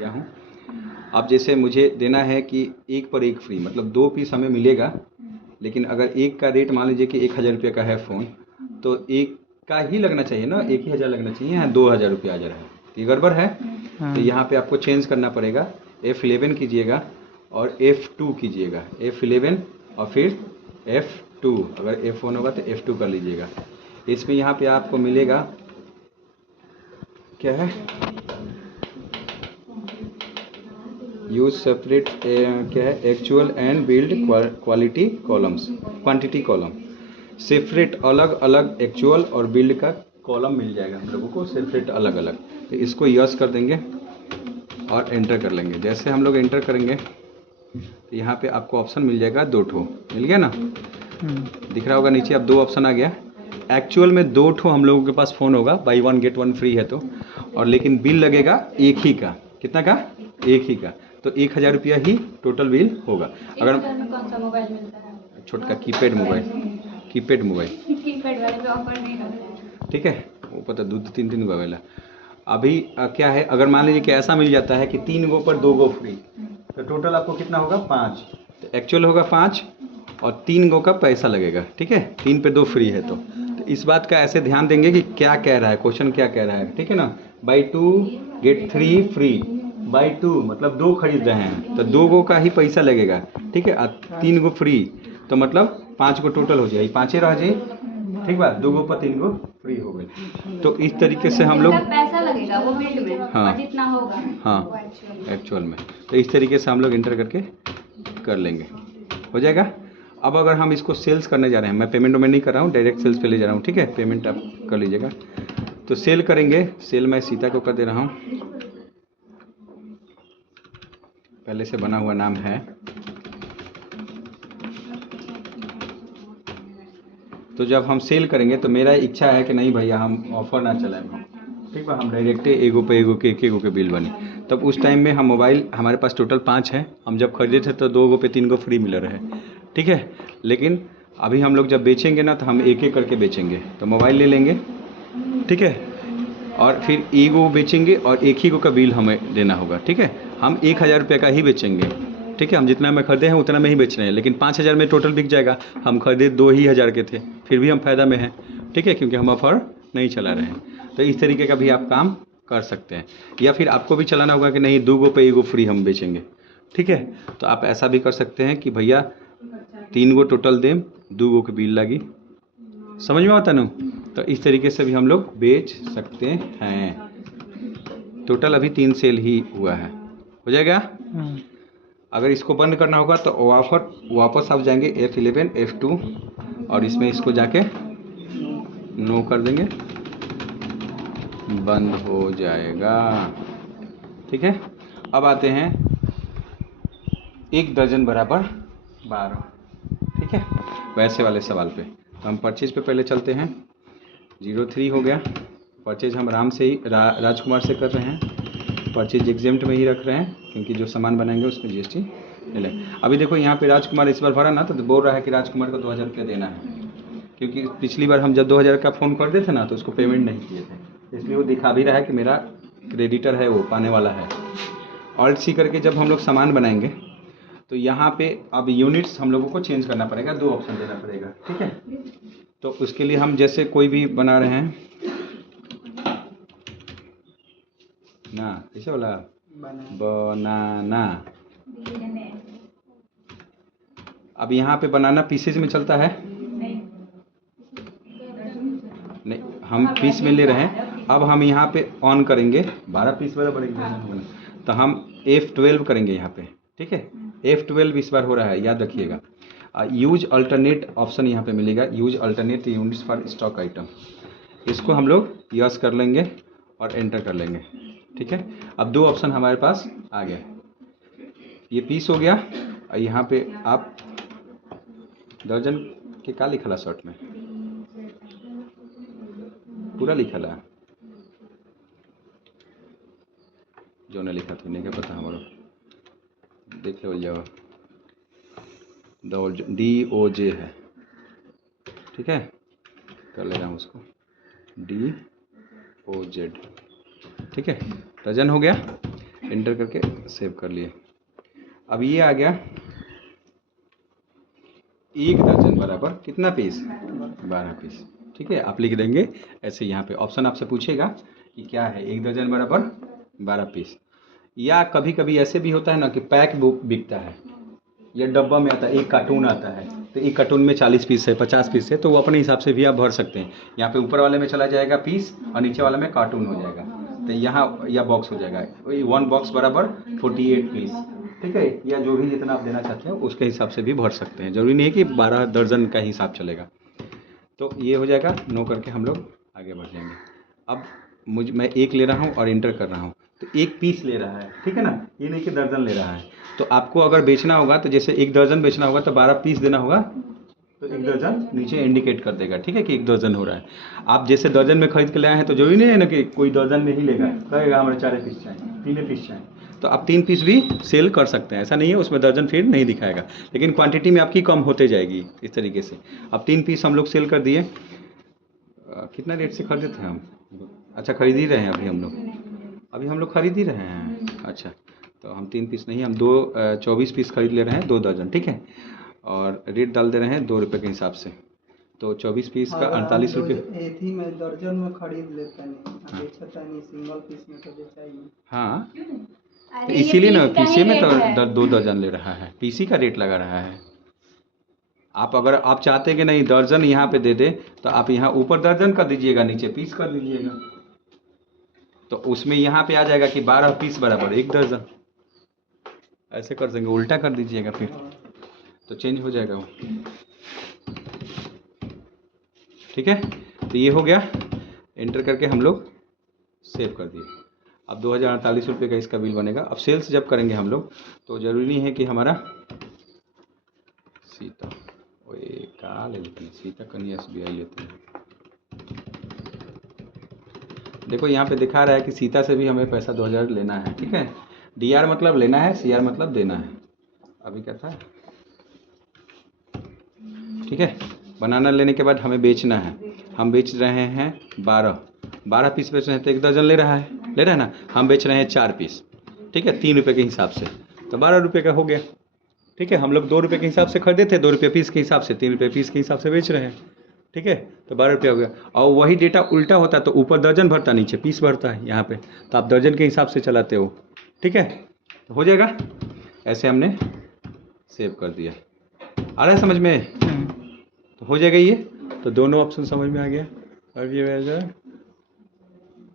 दिया हूँ। अब जैसे मुझे देना है कि एक पर एक फ्री, मतलब 2 पीस हमें मिलेगा, लेकिन अगर एक का रेट मान लीजिए कि 1000 रुपये का है फ़ोन, तो एक का ही लगना चाहिए ना, 1000 लगना चाहिए, यहाँ 2000 रुपया आ जा रहा है, ये गड़बड़ है। तो यहाँ पे आपको चेंज करना पड़ेगा, F11 कीजिएगा और F2 कीजिएगा, F11 और फिर F2, अगर F1 होगा तो F2 कर लीजिएगा। इसमें यहाँ पे आपको मिलेगा क्या है, यूज सेपरेट क्या है, actual and build quality columns, quantity column, separate अलग अलग एक्चुअल और बिल्ड का कॉलम मिल जाएगा हम लोगों को, सेपरेट अलग अलग। तो इसको यस कर देंगे और एंटर कर लेंगे। जैसे हम लोग एंटर करेंगे तो यहाँ पे आपको ऑप्शन मिल जाएगा, 2 ठो मिल गया ना, दिख रहा होगा नीचे, अब 2 ऑप्शन आ गया। एक्चुअल में 2 ठो हम लोगों के पास फ़ोन होगा, बाई 1 गेट 1 फ्री है तो, और लेकिन बिल लगेगा एक ही का, कितना का, एक ही का, तो 1000 रुपया ही टोटल बिल होगा। अगर कौन सा मोबाइल मिलता है? छोटका keypad mobile, keypad mobile, keypad वाले पे ऑफर नहीं होता, ठीक है, वो पता 2-3 मोबाइल है। अभी क्या है, अगर मान लीजिए कि ऐसा मिल जाता है कि 3 गो पर 2 गो फ्री, तो टोटल आपको कितना होगा, 5, तो एक्चुअल होगा 5 और 3 गो का पैसा लगेगा, ठीक है, 3 पे 2 फ्री है। तो इस बात का ऐसे ध्यान देंगे कि क्या कह रहा है क्वेश्चन, क्या कह रहा है, ठीक है ना। बाई 2 गेट 3 फ्री, बाई 2 मतलब 2 खरीद रहे हैं तो 2 गो का ही पैसा लगेगा, ठीक है, 3 गो फ्री, तो मतलब 5 गो टोटल हो जाए, 5 रह जाए, ठीक बा, 2 गो पर 3 गो फ्री हो गए। तो इस तरीके से हम लोग, पैसा लगेगा वो बिल में, हाँ, और जितना होगा हाँ एक्चुअल में, तो इस तरीके से हम लोग इंटर करके कर लेंगे, हो जाएगा। अब अगर हम इसको सेल्स करने जा रहे हैं, मैं पेमेंट नहीं कर रहा हूँ, डायरेक्ट सेल्स पे ले जा रहा हूँ, ठीक है, पेमेंट आप कर लीजिएगा। तो सेल करेंगे, सेल मैं सीता को कर दे रहा हूँ, पहले से बना हुआ नाम है। तो जब हम सेल करेंगे तो मेरा इच्छा है कि नहीं भैया हम ऑफ़र ना चलाएं, ठीक है, हम डायरेक्ट एगो पे एगो के एक एगो के बिल बने। तब उस टाइम में हम मोबाइल, हमारे पास टोटल 5 है, हम जब खरीदे थे तो 2 गो पे 3 गो फ्री मिल रहे, ठीक है। लेकिन अभी हम लोग जब बेचेंगे ना तो हम एक एक करके बेचेंगे, तो मोबाइल ले लेंगे, ठीक है, और फिर एगो बेचेंगे और एक ही गो का बिल हमें देना होगा, ठीक है। हम 1000 रुपये का ही बेचेंगे, ठीक है, हम जितना में खरीदे हैं उतना में ही बेच रहे हैं, लेकिन 5000 में टोटल बिक जाएगा। हम खरीदे 2000 के थे, फिर भी हम फ़ायदा में हैं, ठीक है, क्योंकि हम ऑफ़र नहीं चला रहे हैं। तो इस तरीके का भी आप काम कर सकते हैं, या फिर आपको भी चलाना होगा कि नहीं 2 गो पे एगो फ्री हम बेचेंगे, ठीक है, तो आप ऐसा भी कर सकते हैं कि भैया 3 गो टोटल दें, 2 गो के बिल लगी, समझ में आता ना। तो इस तरीके से भी हम लोग बेच सकते हैं। टोटल अभी 3 सेल ही हुआ है, हो जाएगा। अगर इसको बंद करना होगा तो वापस आप जाएंगे F11 F2 और इसमें इसको जाके नो कर देंगे, बंद हो जाएगा, ठीक है। अब आते हैं 1 दर्जन बराबर 12, ठीक है, वैसे वाले सवाल पे। तो हम परचेज पे पहले चलते हैं, 03 हो गया, परचेज हम राम से ही राजकुमार से कर रहे हैं, परचेज एग्जेम्प्ट में ही रख रहे हैं क्योंकि जो सामान बनाएंगे उसमें GST ले लें। अभी देखो यहाँ पे राजकुमार इस बार भरा ना, तो बोल रहा है कि राजकुमार को 2000 रुपया देना है, क्योंकि पिछली बार हम जब 2000 का फ़ोन कर देते थे ना तो उसको पेमेंट नहीं किए थे, इसलिए वो दिखा भी रहा है कि मेरा क्रेडिटर है, वो पाने वाला है। ऑल्ट सी करके जब हम लोग सामान बनाएंगे तो यहाँ पे अब यूनिट्स हम लोगों को चेंज करना पड़ेगा, 2 ऑप्शन देना पड़ेगा, ठीक है। तो उसके लिए हम जैसे कोई भी बना रहे हैं ना, कैसे बोला, बनाना, अब यहाँ पे बनाना पीसेज में चलता है, नहीं हम पीस में ले रहे हैं। अब हम यहाँ पे ऑन करेंगे, 12 पीस वाला बढ़ेगा, तो हम F12 करेंगे यहाँ पे, ठीक है, F12 इस बार हो रहा है, याद रखिएगा। यूज अल्टरनेट ऑप्शन यहाँ पे मिलेगा, use alternate units for stock item, इसको हम लोग यस कर लेंगे और एंटर कर लेंगे, ठीक है। अब 2 ऑप्शन हमारे पास आ गए, ये पीस हो गया, और यहाँ पे आप दर्जन के का लिखला शर्ट में पूरा लिखला, जो ने लिखा था नहीं क्या पता, हमारा देख लो जाओ, DOJ है, ठीक है, कर ले रहा हूँ उसको DOZ, ठीक है, दर्जन हो गया। एंटर करके सेव कर लिए। अब ये आ गया 1 दर्जन बराबर कितना पीस, 12 पीस। ठीक है, आप लिख देंगे ऐसे। यहाँ पे ऑप्शन आपसे पूछेगा कि क्या है, 1 दर्जन बराबर 12 पीस। या कभी कभी ऐसे भी होता है ना कि पैक बुक बिकता है या डब्बा में आता है, एक कार्टून आता है, तो एक कार्टून में 40 पीस है, 50 पीस है, तो वो अपने हिसाब से भी आप भर सकते हैं। यहाँ पे ऊपर वाले में चला जाएगा पीस और नीचे वाले में कार्टून हो जाएगा, तो यहाँ या बॉक्स हो जाएगा। 1 बॉक्स बराबर 48 पीस। ठीक है, या जो भी जितना आप देना चाहते हैं उसके हिसाब से भी भर सकते हैं, जरूरी नहीं है कि 12 दर्जन का हिसाब चलेगा। तो ये हो जाएगा, नो करके हम लोग आगे बढ़ जाएंगे। अब मैं 1 ले रहा हूँ और इंटर कर रहा हूँ, तो 1 पीस ले रहा है, ठीक है ना, ये नहीं कि दर्जन ले रहा है। तो आपको अगर बेचना होगा तो जैसे 1 दर्जन बेचना होगा तो 12 पीस देना होगा, तो 1 दर्जन नीचे इंडिकेट कर देगा। ठीक है कि 1 दर्जन हो रहा है। आप जैसे दर्जन में खरीद के ले आए हैं तो जरूरी नहीं है ना कि कोई दर्जन में ही लेगा, कहेगा हमारे 4 पीस चाहिए, 3 पीस चाहिए, तो आप 3 पीस भी सेल कर सकते हैं। ऐसा नहीं है उसमें दर्जन फिर नहीं दिखाएगा, लेकिन क्वांटिटी में आपकी कम होते जाएगी इस तरीके से। अब 3 पीस हम लोग सेल कर दिए। कितना रेट से खरीदे थे हम? अच्छा, खरीद ही रहे हैं अभी हम लोग खरीद ही रहे हैं। अच्छा, तो हम 3 पीस नहीं, हम 24 पीस खरीद ले रहे हैं, 2 दर्जन। ठीक है, और रेट डाल दे रहे हैं 2 रुपये के हिसाब से। तो 24 पीस का 48 रुपये। एथी में दर्जन में खरीद लेते नहीं, बेचता नहीं, सिंगल पीस में तो बेचा ही। हाँ, अरे ये इसीलिए ना पीस का ही पीसी में रेट है। तो 2 दर्जन ले रहा है, पीसी का रेट लगा रहा है। आप अगर आप चाहते कि नहीं दर्जन यहाँ पे दे दे, तो आप यहाँ ऊपर दर्जन कर दीजिएगा, नीचे पीस कर दीजिएगा, तो उसमें यहाँ पे आ जाएगा कि 12 पीस बराबर 1 दर्जन। ऐसे कर देंगे, उल्टा कर दीजिएगा फिर तो चेंज हो जाएगा वो। ठीक है, तो ये हो गया। एंटर करके हम लोग सेव कर दिए। अब 2048 रुपये का इसका बिल बनेगा। अब सेल्स जब करेंगे हम लोग तो ज़रूरी नहीं है कि हमारा सीता, ओए कहाँ ले लेते हैं, सीता कहीं SBI लेते हैं। देखो यहाँ पे दिखा रहा है कि सीता से भी हमें पैसा 2000 लेना है। ठीक है, DR मतलब लेना है, CR मतलब देना है। अभी क्या था, ठीक है, बनाना लेने के बाद हमें बेचना है। हम बेच रहे हैं 12 पीस बेच रहे हैं, तो 1 दर्जन ले रहा है ना। हम बेच रहे हैं 4 पीस। ठीक है, 3 रुपये के हिसाब से, तो 12 रुपये का हो गया। ठीक है, हम लोग 2 रुपये के हिसाब से खरीदे थे, 2 रुपये पीस के हिसाब से, 3 रुपये पीस के हिसाब से बेच रहे हैं। ठीक है, तो 12 रुपये हो गया। और वही डेटा उल्टा होता तो ऊपर दर्जन भरता, नीचे पीस भरता है यहाँ पे, तो आप दर्जन के हिसाब से चलाते हो। ठीक है, तो हो जाएगा। ऐसे हमने सेव कर दिया। आ रहा है समझ में? तो हो जाएगा ये। तो दोनों ऑप्शन समझ में आ गया। अब ये